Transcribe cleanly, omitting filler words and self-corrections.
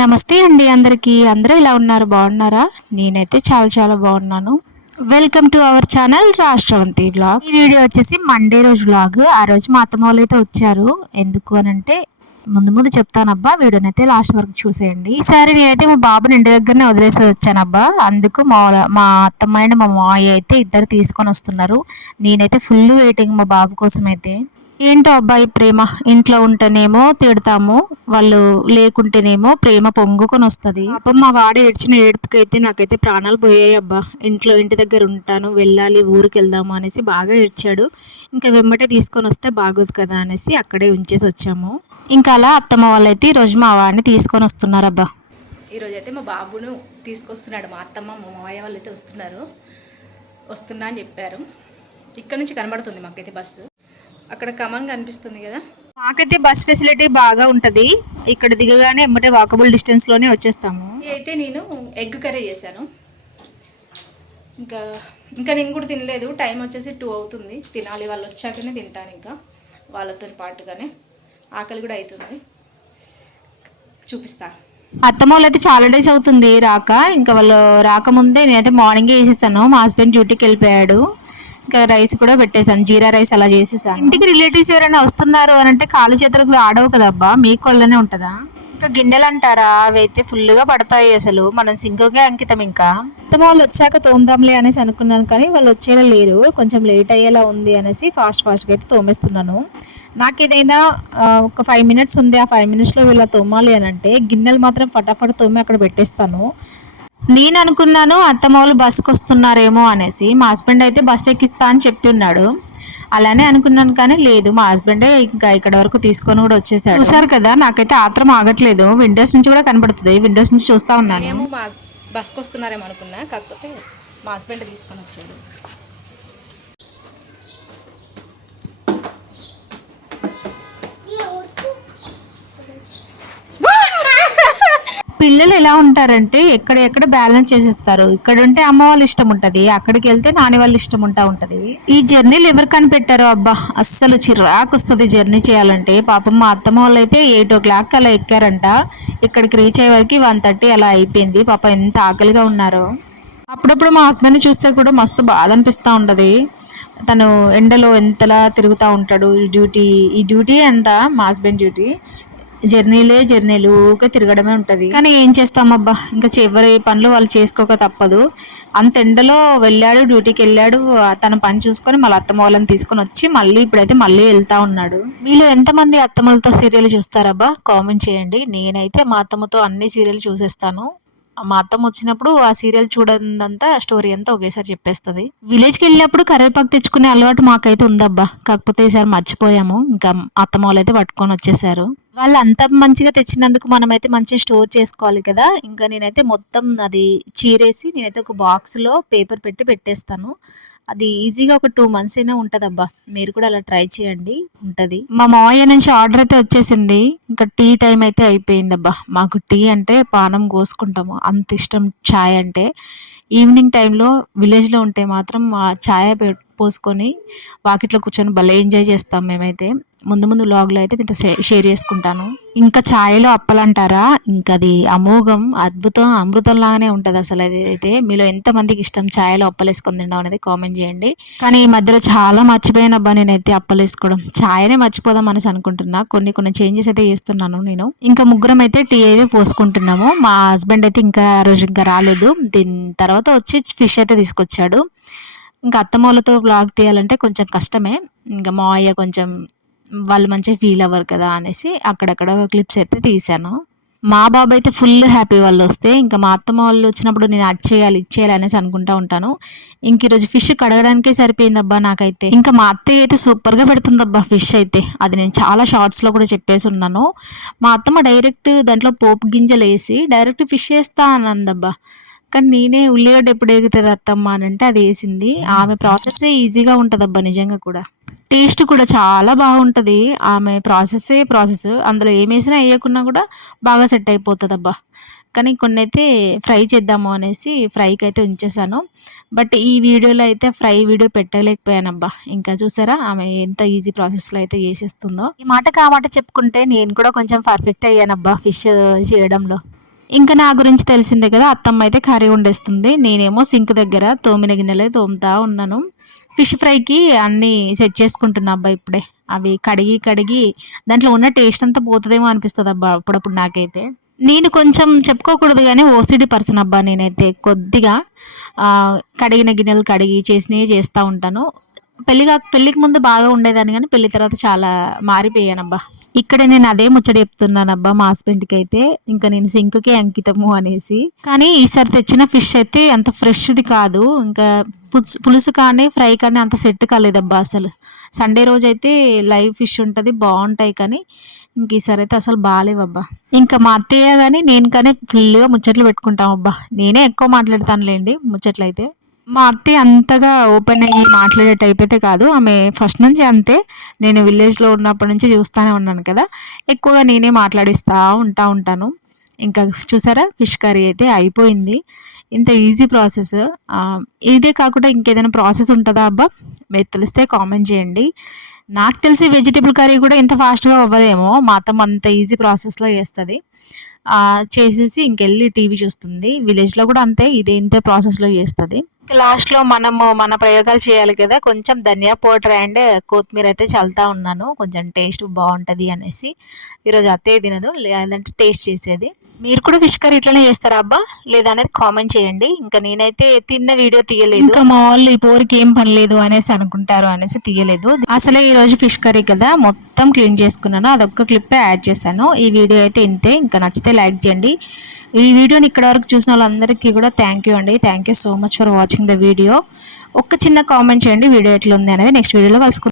నమస్తే అండి అందరికీ. అందరూ ఎలా ఉన్నారు? బాగున్నారా? నేనైతే చాలా చాలా బాగున్నాను. Welcome to our channel Rashtravanthi vlogs. ఈ వీడియో వచ్చేసి మండే రోజు వ్లాగ్. ఆ రోజు మా అత్తమ్మ వాళ్ళు అయితే వచ్చారు. ఎందుకు అనంటే ముందు చెప్తానబ్బా, వీడియోనైతే లాస్ట్ వరకు చూసేయండి. ఈసారి నేనైతే మా బాబుని ఇంటి దగ్గరనే వదిలేసి వచ్చానబ్బా. అందుకు మా అత్తమ్మ అండ్ మా మావయ్య అయితే ఇద్దరు తీసుకొని వస్తున్నారు. నేనైతే ఫుల్ వెయిటింగ్ మా బాబు కోసం అయితే. ఏంటో అబ్బాయి ప్రేమ, ఇంట్లో ఉంటేనేమో తిడతాము, వాళ్ళు లేకుంటేనేమో ప్రేమ పొంగుకొని వస్తుంది. పాపం మా వాడు ఏడ్చిన ఏడుపుకైతే నాకైతే ప్రాణాలు పోయాయి అబ్బా. ఇంటి దగ్గర ఉంటాను, వెళ్ళాలి, ఊరికి వెళ్దాము అనేసి బాగా ఏడ్చాడు. ఇంకా వెమ్మటే తీసుకొని వస్తే బాగోదు కదా అనేసి అక్కడే ఉంచేసి వచ్చాము. ఇంకా అలా అత్తమ్మ వాళ్ళైతే ఈరోజు మా వాడిని తీసుకొని వస్తున్నారు అబ్బా. ఈరోజు అయితే మా బాబును తీసుకొస్తున్నాడు. మా అత్తమ్మ మా మావయ్య వాళ్ళు అయితే వస్తున్నా అని చెప్పారు. ఇక్కడ నుంచి కనబడుతుంది మాకైతే బస్సు. అక్కడ కమాన్ కనిపిస్తుంది కదా. మాకైతే బస్ ఫెసిలిటీ బాగా ఉంటుంది. ఇక్కడ దిగగానే ఎమ్మటే వాకబుల్ డిస్టెన్స్లోనే వచ్చేస్తాము. అయితే నేను ఎగ్ కర్రీ చేశాను. ఇంకా నేను కూడా తినలేదు. టైం వచ్చేసి 2 అవుతుంది. తినాలి, వాళ్ళు వచ్చాకనే తింటాను. ఇంకా వాళ్ళతో పాటుగానే ఆకలి కూడా అవుతుంది. చూపిస్తాను. అత్తమ్మ వాళ్ళు అయితే చాలా డేస్ అవుతుంది రాక. ఇంకా వాళ్ళు రాకముందే నేనైతే మార్నింగే వేసేసాను. మా హస్బెండ్ డ్యూటీకి వెళ్ళిపోయాడు. ఇంకా రైస్ కూడా పెట్టేశాను, జీరా రైస్ అలా చేసేసాను. ఇంటికి రిలేటివ్స్ ఎవరైనా వస్తున్నారు అని అంటే కాలు చేతులకు ఆడవు కదబ్బా, మీకు వాళ్ళనే ఉంటుందా. ఇంకా గిన్నెలు అంటారా, అవి అయితే ఫుల్గా పడతాయి. అసలు మనం సింకుకే అంకితం. ఇంకా అత్తమ్మ వాళ్ళు వచ్చాక తోముదాంలే అనేసి అనుకున్నాను, కానీ వాళ్ళు వచ్చేలా లేరు. కొంచెం లేట్ అయ్యేలా ఉంది అనేసి ఫాస్ట్గా అయితే తోమేస్తున్నాను. నాకు ఏదైనా ఒక 5 మినిట్స్ ఉంది, ఆ 5 మినిట్స్లో వీళ్ళ తోమాలి అని అంటే గిన్నెలు మాత్రం ఫటాఫట్ తోమి అక్కడ పెట్టేస్తాను. నేను అనుకున్నాను అత్తమ్మ వాళ్ళు బస్సుకు వస్తున్నారేమో అనేసి. మా హస్బెండ్ అయితే బస్సు ఎక్కిస్తా అని చెప్పి ఉన్నాడు. అలానే అనుకున్నాను, కానీ లేదు, మా హస్బెండే ఇంకా ఇక్కడ వరకు తీసుకొని కూడా వచ్చేసాడు. చూసారు కదా, నాకైతే ఆత్రం ఆగట్లేదు. విండోస్ నుంచి కూడా కనబడుతుంది, విండోస్ నుంచి చూస్తా ఉన్నాను. నేనేమో బస్సుకు వస్తున్నారేమో అనుకున్నా, కాకపోతే మా హస్బెండ్ తీసుకొని వచ్చాడు. పిల్లలు ఎలా ఉంటారంటే ఎక్కడ బ్యాలెన్స్ చేసేస్తారు. ఇక్కడ ఉంటే అమ్మ వాళ్ళ ఇష్టం ఉంటుంది, అక్కడికి వెళ్తే నాని వాళ్ళ ఇష్టం ఉంటుంది. ఈ జర్నీలు ఎవరు కనిపెట్టారో అబ్బా, అస్సలు చిరాకు వస్తుంది జర్నీ చేయాలంటే. పాపం మా అత్తమ్మ వాళ్ళు అయితే 8 o'clock అలా ఎక్కారంట. ఇక్కడికి రీచ్ అయ్యే వరకు 1:30 అలా అయిపోయింది. పాపం ఎంత ఆకలిగా ఉన్నారో. అప్పుడప్పుడు మా హస్బెండ్ని చూస్తే కూడా మస్తు బాధ అనిపిస్తూ ఉంటుంది. తను ఎండలో ఎంతలా తిరుగుతూ ఉంటాడు. ఈ డ్యూటీ ఎంత, మా హస్బెండ్ డ్యూటీ జర్నీలు ఊకే తిరగడమే ఉంటుంది. కానీ ఏం చేస్తామబ్బా, ఇంకా చివరి పనులు వాళ్ళు చేసుకోక తప్పదు. అంత ఎండలో వెళ్ళాడు, డ్యూటీకి వెళ్ళాడు, తన పని చూసుకొని మళ్ళీ అత్తమ్మ వాళ్ళని తీసుకొని వచ్చి ఇప్పుడైతే మళ్ళీ వెళ్తా ఉన్నాడు. మీలో ఎంతమంది అత్తమ్మలతో సీరియల్ చూస్తారబ్బా, కామెంట్ చేయండి. నేనైతే మా అత్తమ్మతో అన్ని సీరియల్ చూసేస్తాను. మా అత్తమ్మ వచ్చినప్పుడు ఆ సీరియల్ చూడందంతా స్టోరీ అంతా ఒకేసారి చెప్పేస్తుంది. విలేజ్కి వెళ్ళినప్పుడు కరివేపాకు తెచ్చుకునే అలవాటు మాకైతే ఉందబ్బా. కాకపోతే ఈసారి మర్చిపోయాము. ఇంకా అత్తమ్మ వాళ్ళు అయితే పట్టుకొని వచ్చేసారు. వాళ్ళు అంత మంచిగా తెచ్చినందుకు మనమైతే మంచిగా స్టోర్ చేసుకోవాలి కదా. ఇంకా నేనైతే మొత్తం అది చీరేసి నేనైతే ఒక బాక్స్లో పేపర్ పెట్టి పెట్టేస్తాను. అది ఈజీగా ఒక 2 months అయినా ఉంటుందబ్బా. మీరు కూడా అలా ట్రై చేయండి, ఉంటుంది. మా మావయ్య నుంచి ఆర్డర్ అయితే వచ్చేసింది. ఇంకా టీ టైం అయితే అయిపోయిందబ్బా. మాకు టీ అంటే పానం కోసుకుంటాము, అంత ఇష్టం ఛాయ్ అంటే. ఈవినింగ్ టైంలో విలేజ్లో ఉంటే మాత్రం ఆ ఛాయ్ పోసుకొని వాకిట్లో కూర్చొని భలే ఎంజాయ్ చేస్తాం మేమైతే. ముందు వ్లాగ్లో అయితే మీతో షేర్ చేసుకుంటాను. ఇంకా ఛాయలో అప్పలంటారా, ఇంకా అది అమోఘం, అద్భుతం, అమృతం లాగానే ఉంటుంది అసలు. అది అయితే మీలో ఎంతమందికి ఇష్టం ఛాయలో అప్పలేసుకొని తినడం అనేది కామెంట్ చేయండి. కానీ ఈ మధ్యలో చాలా మర్చిపోయానబ్బా నేనైతే అప్పలేసుకోవడం. ఛాయనే మర్చిపోదాం అనేసి అనుకుంటున్నా. కొన్ని చేంజెస్ అయితే చేస్తున్నాను నేను. ఇంకా ముగ్గురం అయితే టీ అయితే పోసుకుంటున్నాము. మా హస్బెండ్ అయితే ఇంకా ఆ రోజు ఇంకా రాలేదు. దీని తర్వాత వచ్చి ఫిష్ అయితే తీసుకొచ్చాడు. ఇంకా అత్తమ్మ వాళ్ళతో వ్లాగ్ తీయాలంటే కొంచెం కష్టమే. ఇంకా మావయ్య కొంచెం వాళ్ళు మంచిగా ఫీల్ అవ్వరు కదా అనేసి అక్కడక్కడ క్లిప్స్ అయితే తీశాను. మా బాబు అయితే ఫుల్ హ్యాపీ వాళ్ళు వస్తే. ఇంకా మా అత్తమ్మ వాళ్ళు వచ్చినప్పుడు నేను అది చేయాలి అనేసి అనుకుంటా ఉంటాను. ఇంక ఈరోజు ఫిష్ కడగడానికే సరిపోయిందబ్బా నాకైతే. ఇంకా మా అత్తయ్య అయితే సూపర్గా పెడుతుందబ్బా ఫిష్ అయితే. అది నేను చాలా షార్ట్స్లో కూడా చెప్పేసి ఉన్నాను. మా అత్తమ్మ డైరెక్ట్ దాంట్లో పోపు గింజలు వేసి డైరెక్ట్ ఫిష్ వేస్తా అనందబ్బా. కానీ నేనే ఉల్లిగడ్డ ఎప్పుడు ఎగుతుంది అత్తమ్మ అని అంటే అది వేసింది. ఆమె ప్రాసెస్సే ఈజీగా ఉంటుందబ్బా నిజంగా కూడా. టేస్ట్ కూడా చాలా బాగుంటుంది. ఆమె ప్రాసెస్ అందులో ఏమేసినా వేయకున్నా కూడా బాగా సెట్ అయిపోతుంది అబ్బా. కానీ కొన్ని అయితే ఫ్రై చేద్దాము అనేసి ఫ్రైకి అయితే ఉంచేసాను. బట్ ఈ వీడియోలో అయితే ఫ్రై వీడియో పెట్టలేకపోయానబ్బా. ఇంకా చూసారా ఆమె ఎంత ఈజీ ప్రాసెస్లో అయితే చేసేస్తుందో. ఈ మాటకి ఆ మాట చెప్పుకుంటే నేను కూడా కొంచెం పర్ఫెక్ట్ అయ్యానబ్బా ఫిష్ చేయడంలో. ఇంకా నా గురించి తెలిసిందే కదా, అత్తమ్మ అయితే కర్రీ వండేస్తుంది, నేనేమో సింక్ దగ్గర తోమిన గిన్నెలే తోముతా ఉన్నాను. ఫిష్ ఫ్రైకి అన్నీ సెట్ చేసుకుంటున్నా అబ్బా ఇప్పుడే. అవి కడిగి దాంట్లో ఉన్న టేస్ట్ అంతా పోతుందేమో అనిపిస్తుంది అబ్బా అప్పుడప్పుడు నాకైతే. నేను కొంచెం చెప్పుకోకూడదు కానీ ఓసిడి పర్సన్ అబ్బా నేనైతే. కొద్దిగా కడిగిన గిన్నెలు కడిగి చేసినవి చేస్తూ ఉంటాను. పెళ్ళికి ముందు బాగా ఉండేదాన్ని కానీ పెళ్లి తర్వాత చాలా మారిపోయానబ్బా. ఇక్కడ నేను అదే ముచ్చట చెప్తున్నానబ్బా మా హస్బెండ్కి అయితే, ఇంకా నేను సింక్కే అంకితము అనేసి. కానీ ఈసారి తెచ్చిన ఫిష్ అయితే అంత ఫ్రెష్ది కాదు, ఇంకా పులుసు కానీ ఫ్రై కానీ అంత సెట్ కాలేదబ్బా అసలు. సండే రోజు అయితే లైవ్ ఫిష్ ఉంటుంది, బాగుంటాయి, కానీ ఇంక ఈసారి అయితే అసలు బాగాలేవబ్బా. ఇంకా మా అత్తయ్య కానీ నేను కానీ ఫుల్గా ముచ్చట్లు పెట్టుకుంటాం అబ్బా. నేనే ఎక్కువ మాట్లాడతానులేండి ముచ్చట్లు అయితే. మా అత్తయ్య అంతగా ఓపెన్ అయ్యి మాట్లాడే టైప్ అయితే కాదు, ఆమె ఫస్ట్ నుంచి అంతే. నేను విలేజ్లో ఉన్నప్పటి నుంచి చూస్తూనే ఉన్నాను కదా, ఎక్కువగా నేనే మాట్లాడిస్తూ ఉంటాను. ఇంకా చూసారా ఫిష్ కర్రీ అయితే అయిపోయింది. ఇంత ఈజీ ప్రాసెస్. ఇదే కాకుండా ఇంకేదైనా ప్రాసెస్ ఉంటుందా అబ్బా? మీరు తెలిస్తే కామెంట్ చేయండి. నాకు తెలిసి వెజిటేబుల్ కర్రీ కూడా ఇంత ఫాస్ట్గా అవ్వదేమో, మా అత్తమ్మ అంత ఈజీ ప్రాసెస్లో చేస్తుంది. చేసేసి ఇంకెళ్ళి టీవీ చూస్తుంది. విలేజ్లో కూడా అంతే, ఇంతే ప్రాసెస్లో చేస్తుంది. లాస్ట్లో మనము మన ప్రయోగాలు చేయాలి కదా, కొంచెం ధనియా పౌడర్ అండ్ కొత్తిమీర అయితే చల్లుతా ఉన్నాను, కొంచెం టేస్ట్ బాగుంటుంది అనేసి. ఈరోజు అత్తయ్య తినదు, లేదంటే టేస్ట్ చేసేది. మీరు కూడా ఫిష్ కర్రీ ఇట్లనే చేస్తారా అబ్బా, లేదా అనేది కామెంట్ చేయండి. ఇంకా నేనైతే తిన్న వీడియో తీయలేదు, ఇంకా మా వాళ్ళు ఈ పోరికి ఏం పని లేదు అనేసి అనుకుంటారు అనేసి తీయలేదు. అసలే ఈరోజు ఫిష్ కర్రీ కదా, మొత్తం క్లీన్ చేసుకున్నాను, అదొక్క క్లిప్పే యాడ్ చేశాను. ఈ వీడియో అయితే ఇంతే. ఇంకా నచ్చితే లైక్ చేయండి. ఈ వీడియోని ఇక్కడ వరకు చూసిన వాళ్ళందరికీ కూడా థ్యాంక్ యూ అండి. Thank you so much for watching the video. ఒక చిన్న కామెంట్ చేయండి వీడియో ఎట్లా ఉంది అనేది. నెక్స్ట్ వీడియోలో కలుసుకుంటాం.